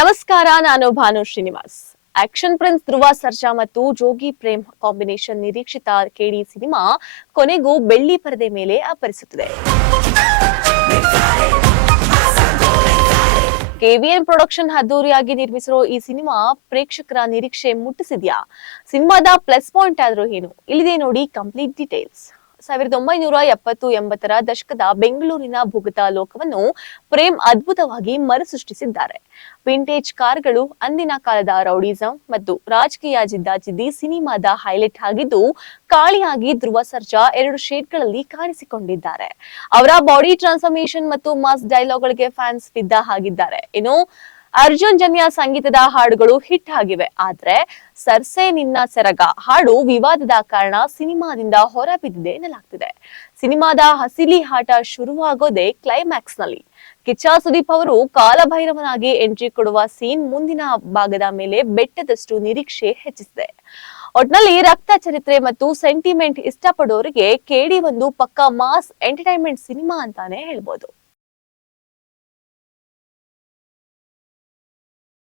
ನಮಸ್ಕಾರ, ನಾನು ಭಾನು Srinivas. Action prince Dhruva Sarja ಮತ್ತು ಜೋಗಿ ಪ್ರೇಮ್ ಕಾಂಬಿನೇಷನ್ ನಿರೀಕ್ಷಿತ ಕೇಡಿ ಸಿನಿಮಾ ಕೊನೆಗೂ ಬೆಳ್ಳಿ ಪರದೆ ಮೇಲೆ ಅಪ್ಪಳಿಸುತ್ತಿದೆ. ಕೆವಿಎನ್ ಪ್ರೊಡಕ್ಷನ್ ಅದ್ದೂರಿಯಾಗಿ ನಿರ್ಮಿಸಿರೋ ಈ ಸಿನಿಮಾ ಪ್ರೇಕ್ಷಕರ ನಿರೀಕ್ಷೆ ಮುಟ್ಟಿಸಿದ್ಯಾ? ಸಿನಿಮಾದ ಪ್ಲಸ್ ಪಾಯಿಂಟ್ ಆದ್ರೂ ಏನು? ಇಲ್ಲಿದೆ ನೋಡಿ ಕಂಪ್ಲೀಟ್ ಡೀಟೇಲ್ಸ್. 1970-80ರ ದಶಕದ ಬೆಂಗಳೂರಿನ ಭೂಗತ ಲೋಕವನ್ನು ಪ್ರೇಮ್ ಅದ್ಭುತವಾಗಿ ಮರುಸೃಷ್ಟಿಸಿದ್ದಾರೆ. ವಿಂಟೇಜ್ ಕಾರ್ಗಳು, ಅಂದಿನ ಕಾಲದ ರೌಡಿಸಂ ಮತ್ತು ರಾಜಕೀಯ ಜಿದ್ದಾಜಿದ್ದಿ ಸಿನಿಮಾದ ಹೈಲೈಟ್ ಆಗಿದ್ದು, ಕಾಳಿಯಾಗಿ ಧ್ರುವ ಸರ್ಜಾ 2 ಶೇಡ್ಗಳಲ್ಲಿ ಕಾಣಿಸಿಕೊಂಡಿದ್ದಾರೆ. ಅವರ ಬಾಡಿ ಟ್ರಾನ್ಸ್ಫಾರ್ಮೇಶನ್ ಮತ್ತು ಮಾಸ್ ಡೈಲಾಗ್ಗಳಿಗೆ ಫ್ಯಾನ್ಸ್ ಫಿದಾ ಆಗಿದ್ದಾರೆ. ಇನ್ನು ಅರ್ಜುನ್ ಜನ್ಯ ಸಂಗೀತದ ಹಾಡುಗಳು ಹಿಟ್ ಆಗಿವೆ. ಆದ್ರೆ ಸರ್ಸೆ ನಿನ್ನ ಸೆರಗ ಹಾಡು ವಿವಾದದ ಕಾರಣ ಸಿನಿಮಾದಿಂದ ಹೊರಬಿದ್ದಿದೆ ಎನ್ನಲಾಗ್ತಿದೆ. ಸಿನಿಮಾದ ಹಸಿಲಿ ಆಟ ಶುರುವಾಗೋದೇ ಕ್ಲೈಮ್ಯಾಕ್ಸ್ ನಲ್ಲಿ. ಕಿಚ್ಚ ಸುದೀಪ್ ಅವರು ಕಾಲಭೈರವನಾಗಿ ಎಂಟ್ರಿ ಕೊಡುವ ಸೀನ್ ಮುಂದಿನ ಭಾಗದ ಮೇಲೆ ಬೆಟ್ಟದಷ್ಟು ನಿರೀಕ್ಷೆ ಹೆಚ್ಚಿಸಿದೆ. ಒಟ್ನಲ್ಲಿ ರಕ್ತ ಚರಿತ್ರೆ ಮತ್ತು ಸೆಂಟಿಮೆಂಟ್ ಇಷ್ಟಪಡೋರಿಗೆ ಕೇಡಿ ಒಂದು ಪಕ್ಕಾ ಮಾಸ್ ಎಂಟರ್ಟೈನ್ಮೆಂಟ್ ಸಿನಿಮಾ ಅಂತಾನೆ ಹೇಳ್ಬೋದು.